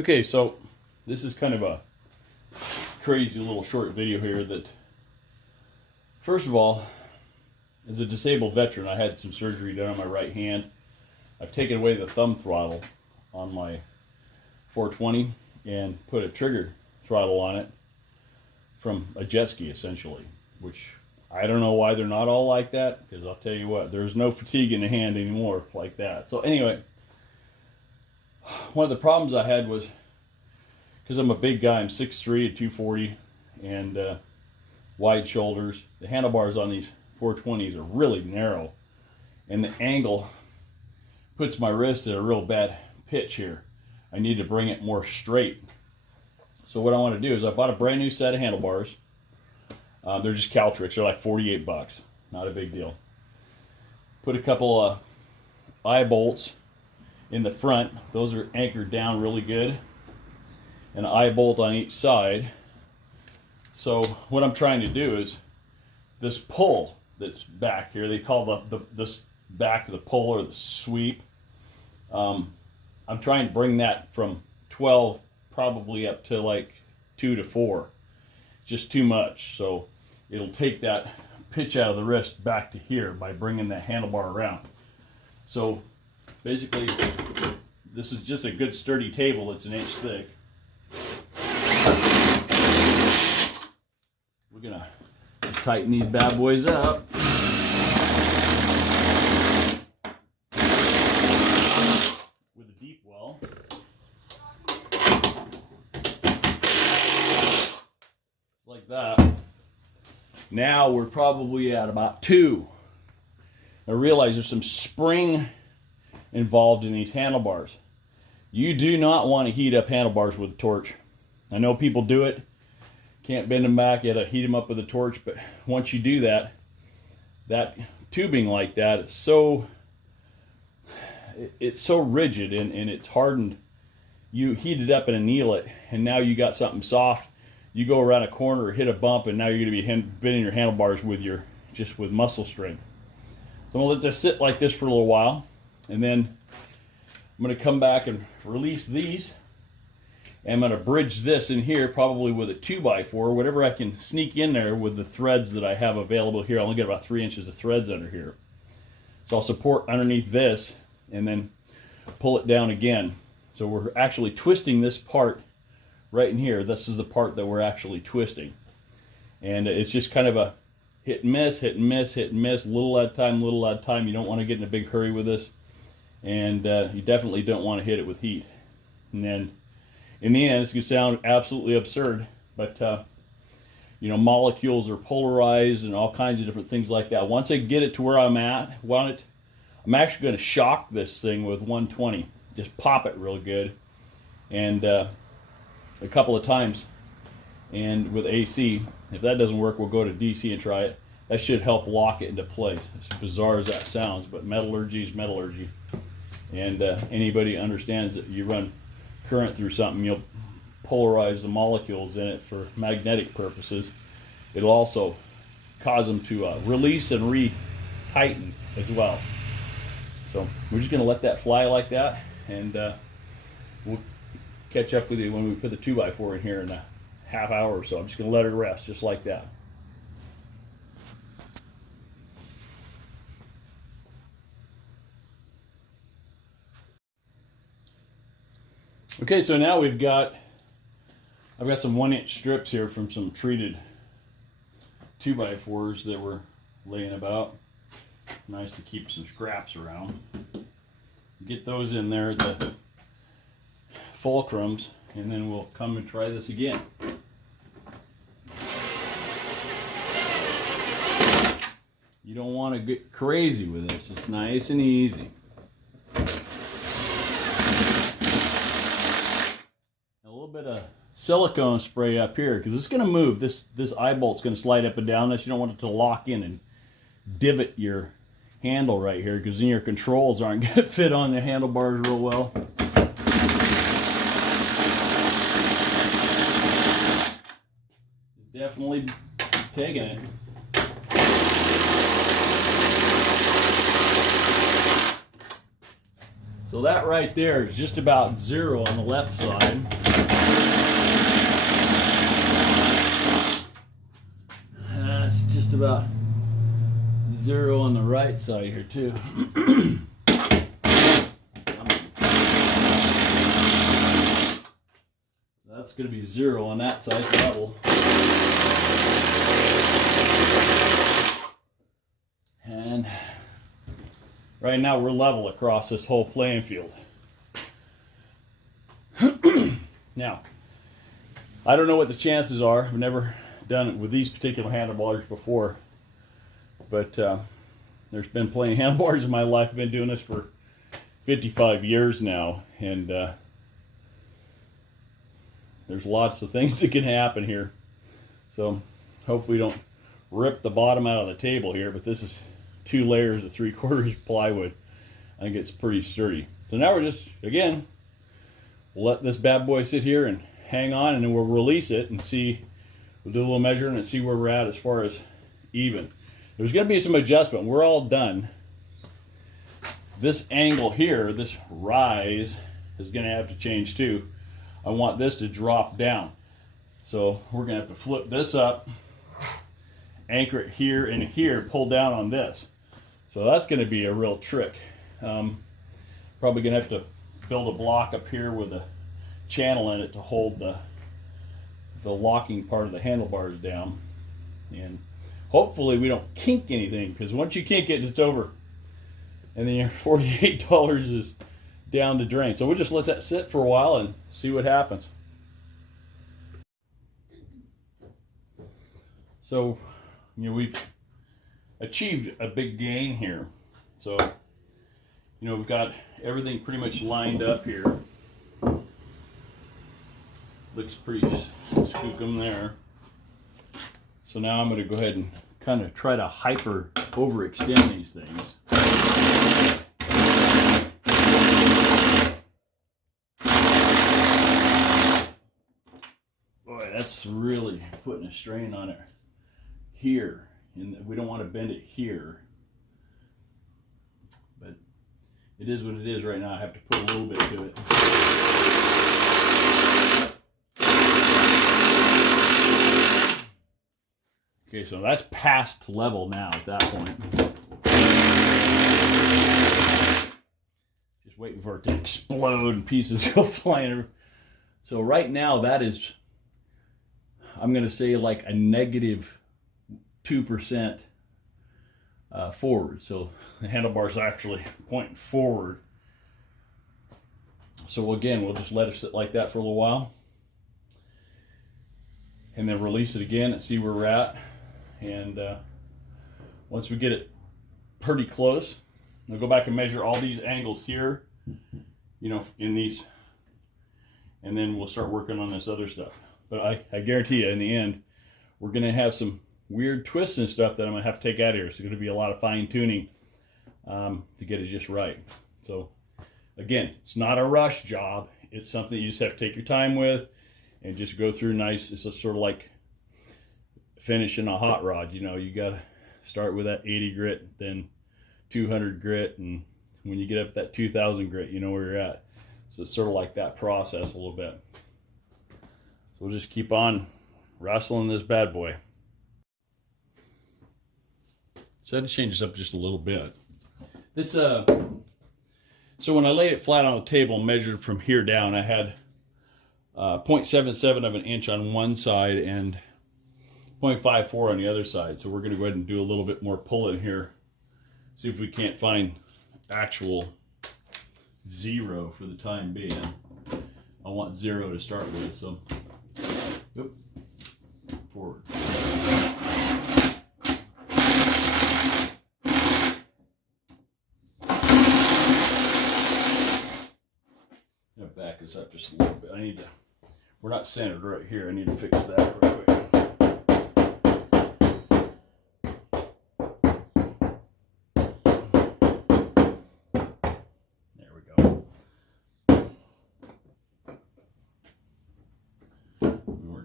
Okay, so this is kind of a crazy little short video here that, first of all, as a disabled veteran, I had some surgery done on my right hand. I've taken away the thumb throttle on my 420 and put a trigger throttle on it from a jet ski, essentially, which I don't know why they're not all like that, because I'll tell you what, there's no fatigue in the hand anymore like that. So anyway, one of the problems I had was, because I'm a big guy, I'm 6'3" at 240 and wide shoulders, the handlebars on these 420s are really narrow, and the angle puts my wrist at a real bad pitch here. I need to bring it more straight. So what I want to do is I bought a brand new set of handlebars. They're just Caltricks. They're like 48 bucks. Not a big deal. Put a couple of eye bolts in the front. Those are anchored down really good. An eye bolt on each side. So what I'm trying to do is this pull that's back here, they call this back the pull or the sweep. I'm trying to bring that from 12 probably up to like 2 to 4. Just too much. So it'll take that pitch out of the wrist back to here by bringing that handlebar around. So basically, this is just a good sturdy table. It's an inch thick. We're gonna tighten these bad boys up. With a deep well. Like that. Now we're probably at about 2. I realize there's some spring involved in these handlebars. You do not want to heat up handlebars with a torch. I know people do it. Can't bend them back, you gotta heat them up with a torch, but once you do that, that tubing like that is so, it's so rigid and it's hardened. You heat it up and anneal it, and now you got something soft. You go around a corner or hit a bump, and now you're going to be bending your handlebars with just with muscle strength. So I'm going to let this sit like this for a little while, and then I'm going to come back and release these. And I'm going to bridge this in here, probably with a 2x4, whatever I can sneak in there with the threads that I have available here. I'll only get about 3 inches of threads under here. So I'll support underneath this, and then pull it down again. So we're actually twisting this part right in here. This is the part that we're actually twisting. And it's just kind of a hit and miss, hit and miss, hit and miss, little at a time, little at a time. You don't want to get in a big hurry with this. And you definitely don't want to hit it with heat. And then in the end, it's going to sound absolutely absurd, but you know, molecules are polarized and all kinds of different things like that. Once I get it to where I'm at, I'm actually going to shock this thing with 120. Just pop it real good. And a couple of times, and with AC. If that doesn't work, we'll go to DC and try it. That should help lock it into place. As bizarre as that sounds, but metallurgy is metallurgy. And anybody understands that you run current through something, you'll polarize the molecules in it for magnetic purposes. It'll also cause them to release and re-tighten as well. So we're just going to let that fly like that, and we'll catch up with you when we put the 2x4 in here in a half hour or so. I'm just going to let it rest just like that. Okay, so now I've got some 1-inch strips here from some treated 2x4s that were laying about. Nice to keep some scraps around. Get those in there at the fulcrums, and then we'll come and try this again. You don't want to get crazy with this. It's nice and easy. A little bit of silicone spray up here, because it's going to move. This eye bolt's going to slide up and down. This, you don't want it to lock in and divot your handle right here, because then your controls aren't going to fit on the handlebars real well. Definitely taking it. So So that right there is just about 0 on the left side. That's just about 0 on the right side here too. That's going to be 0 on that side, so level. And right now we're level across this whole playing field. Now, I don't know what the chances are. I've never done it with these particular handlebars before, but there's been plenty of handlebars in my life. I've been doing this for 55 years now, and there's lots of things that can happen here. So hopefully we don't rip the bottom out of the table here, but this is 2 layers of 3/4 plywood. I think it's pretty sturdy. So now we're just, again, we'll let this bad boy sit here and hang on, and then we'll release it and see, we'll do a little measuring and see where we're at as far as even. There's going to be some adjustment. We're all done. This angle here, this rise, is going to have to change too. I want this to drop down. So we're going to have to flip this up, anchor it here and here, pull down on this. So that's going to be a real trick. Probably going to have to build a block up here with a channel in it to hold the locking part of the handlebars down. And hopefully we don't kink anything, because once you kink it, it's over. And then your $48 is down the drain. So we'll just let that sit for a while and see what happens. So, you know, we've achieved a big gain here. So, you know, we've got everything pretty much lined up here. Looks pretty skookum there. So now I'm going to go ahead and kind of try to overextend these things. Boy, that's really putting a strain on it here, and we don't want to bend it here. But it is what it is right now. I have to put a little bit to it. Okay, so that's past level now at that point. Just waiting for it to explode and pieces go flying. So right now that is, I'm going to say, like a negative 2% forward. So the handlebar's actually pointing forward. So again, we'll just let it sit like that for a little while, and then release it again and see where we're at. And once we get it pretty close, we'll go back and measure all these angles here, you know, in these, and then we'll start working on this other stuff. But I guarantee you, in the end, we're going to have some weird twists and stuff that I'm going to have to take out of here. So it's going to be a lot of fine tuning to get it just right. So again, it's not a rush job. It's something you just have to take your time with and just go through nice. It's sort of like finishing a hot rod. You know, you got to start with that 80 grit, then 200 grit, and when you get up that 2000 grit, you know where you're at. So it's sort of like that process a little bit. So we'll just keep on wrestling this bad boy. So I had to change this up just a little bit. This so when I laid it flat on the table and measured from here down, I had 0.77 of an inch on one side and 0.54 on the other side. So we're going to go ahead and do a little bit more pulling here. See if we can't find actual 0 for the time being. I want 0 to start with, so oop, forward. I'm gonna back this up just a little bit. We're not centered right here. I need to fix that real quick.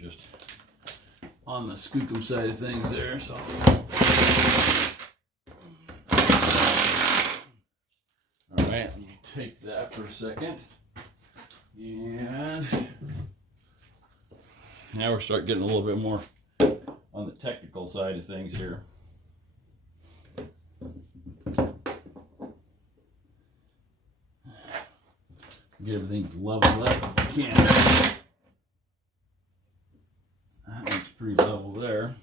Just on the skookum side of things there, so all right, let me take that for a second. And now we're starting getting a little bit more on the technical side of things here. Get everything level up if we can. That looks pretty level there.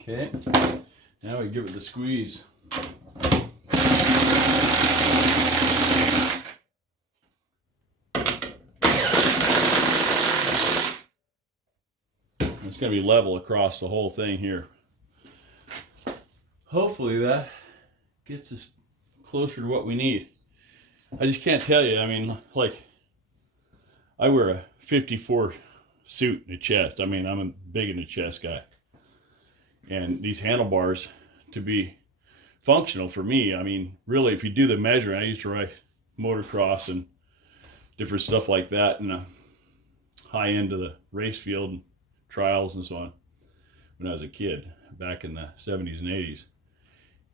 Okay, now we give it the squeeze. It's going to be level across the whole thing here. Hopefully that gets us closer to what we need. I just can't tell you. I mean, like, I wear a 54 suit in the chest. I mean, I'm a big in the chest guy. And these handlebars, to be functional for me, I mean, really, if you do the measuring, I used to ride motocross and different stuff like that in the high end of the race field and trials and so on when I was a kid back in the 70s and 80s.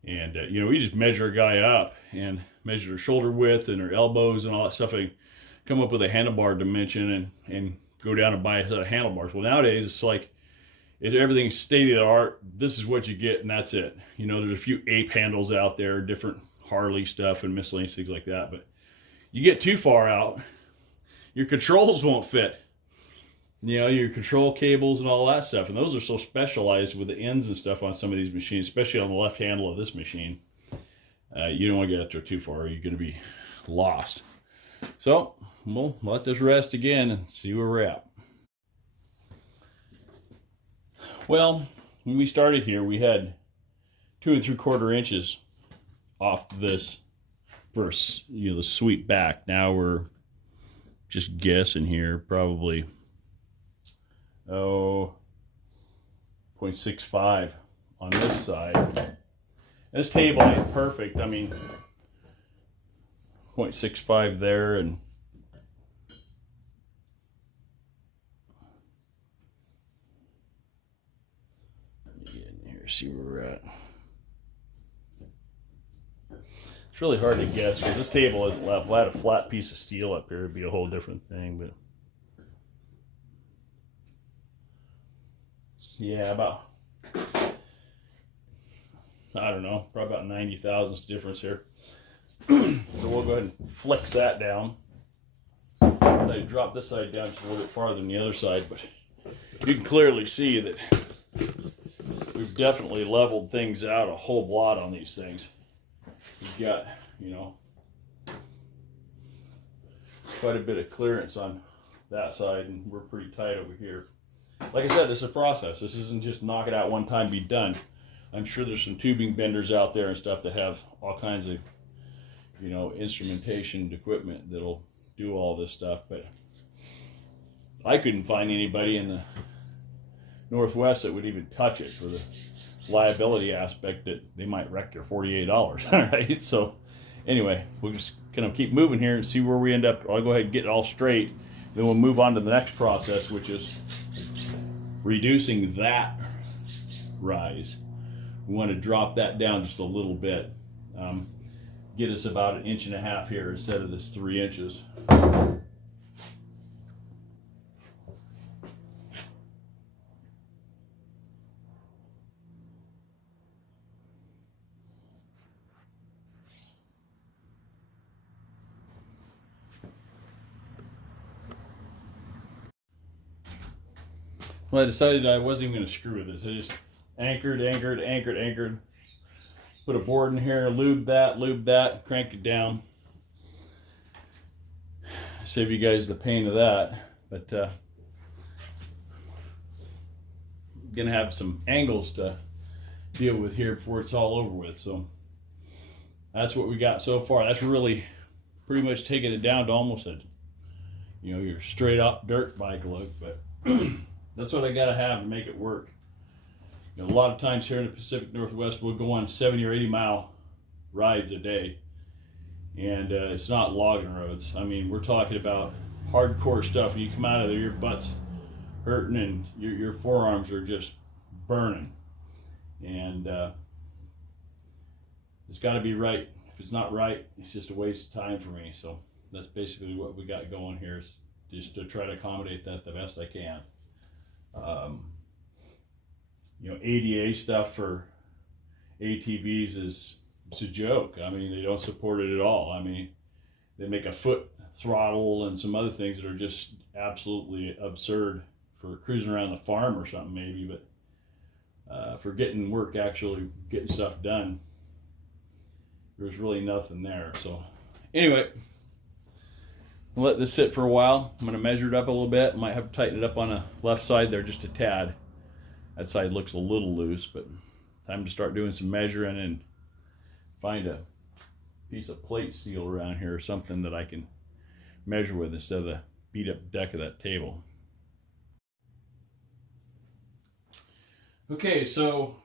And, you know, we just measure a guy up and measure their shoulder width and their elbows and all that stuff and come up with a handlebar dimension and go down and buy a set of handlebars. Well, nowadays, it's like, everything's state of the art. This is what you get, and that's it. You know, there's a few ape handles out there, different Harley stuff and miscellaneous things like that. But you get too far out, your controls won't fit. You know, your control cables and all that stuff. And those are so specialized with the ends and stuff on some of these machines, especially on the left handle of this machine. You don't want to get out there too far, or you're going to be lost. So we'll let this rest again and see where we're at. Well, when we started here, we had 2 3/4 inches off this first, you know, the sweep back. Now we're just guessing here, probably 0.65 on this side. This table ain't perfect. I mean, 0.65 there and see where we're at. It's really hard to guess because this table isn't level. I had a flat piece of steel up here, it'd be a whole different thing, but yeah, about, I don't know, probably about 90 thousandths difference here. So we'll go ahead and flex that down. I drop this side down just a little bit farther than the other side, but you can clearly see that we've definitely leveled things out a whole lot on these things. We've got, you know, quite a bit of clearance on that side, and we're pretty tight over here. Like I said, this is a process. This isn't just knock it out one time, be done. I'm sure there's some tubing benders out there and stuff that have all kinds of, you know, instrumentation equipment that'll do all this stuff, but I couldn't find anybody in the Northwest that would even touch it for the liability aspect that they might wreck your $48, right? So anyway, we'll just kind of keep moving here and see where we end up. I'll go ahead and get it all straight, then we'll move on to the next process, which is reducing that rise. We want to drop that down just a little bit, get us about 1.5 inches here instead of this 3 inches. Well, I decided I wasn't even going to screw with this. I just anchored. Put a board in here, lube that, crank it down. Save you guys the pain of that. But gonna have some angles to deal with here before it's all over with. So that's what we got so far. That's really pretty much taking it down to almost a, you know, your straight up dirt bike look, but that's what I gotta have to make it work. You know, a lot of times here in the Pacific Northwest, we'll go on 70 or 80 mile rides a day, and it's not logging roads. I mean, we're talking about hardcore stuff. You come out of there, your butt's hurting and your forearms are just burning. and it's got to be right. If it's not right, it's just a waste of time for me. So that's basically what we got going here, is just to try to accommodate that the best I can. You know, ADA stuff for ATVs is, it's a joke. I mean, they don't support it at all. I mean, they make a foot throttle and some other things that are just absolutely absurd for cruising around the farm or something maybe, but for getting work, actually getting stuff done, there's really nothing there. So anyway, I'll let this sit for a while. I'm going to measure it up a little bit. Might have to tighten it up on the left side there just a tad. That side looks a little loose, but time to start doing some measuring and find a piece of plate steel around here or something that I can measure with instead of the beat up deck of that table. Okay, so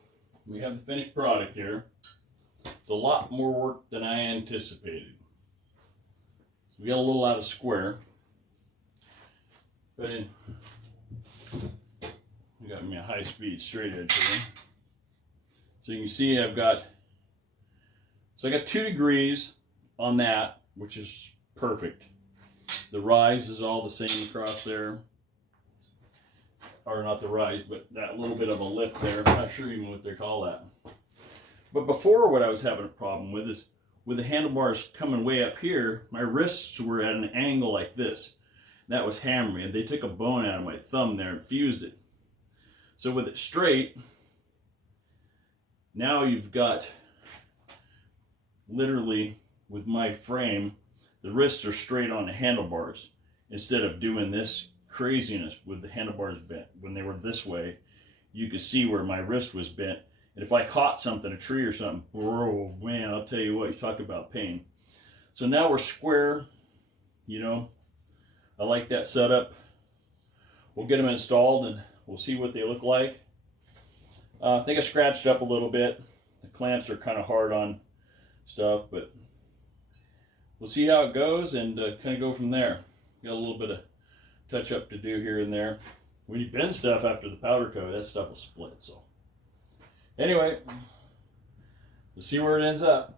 we have the finished product here. It's a lot more work than I anticipated. So we got a little out of square, but in, we got me a high-speed straight edge here. So you can see I got 2 degrees on that, which is perfect. The rise is all the same across there. Or not the rise, but that little bit of a lift there. I'm not sure even what they call that. But before, what I was having a problem with is with the handlebars coming way up here, my wrists were at an angle like this. That was hammering me. They took a bone out of my thumb there and fused it. So with it straight, now you've got, literally with my frame, the wrists are straight on the handlebars instead of doing this craziness with the handlebars bent. When they were this way, you could see where my wrist was bent, and if I caught something, a tree or something, oh man, I'll tell you what, you talk about pain. So now we're square, you know. I like that setup. We'll get them installed and we'll see what they look like. I think I scratched up a little bit. The clamps are kind of hard on stuff, but we'll see how it goes and kind of go from there. Got a little bit of touch up to do here and there. When you bend stuff after the powder coat, that stuff will split. So anyway, we'll see where it ends up.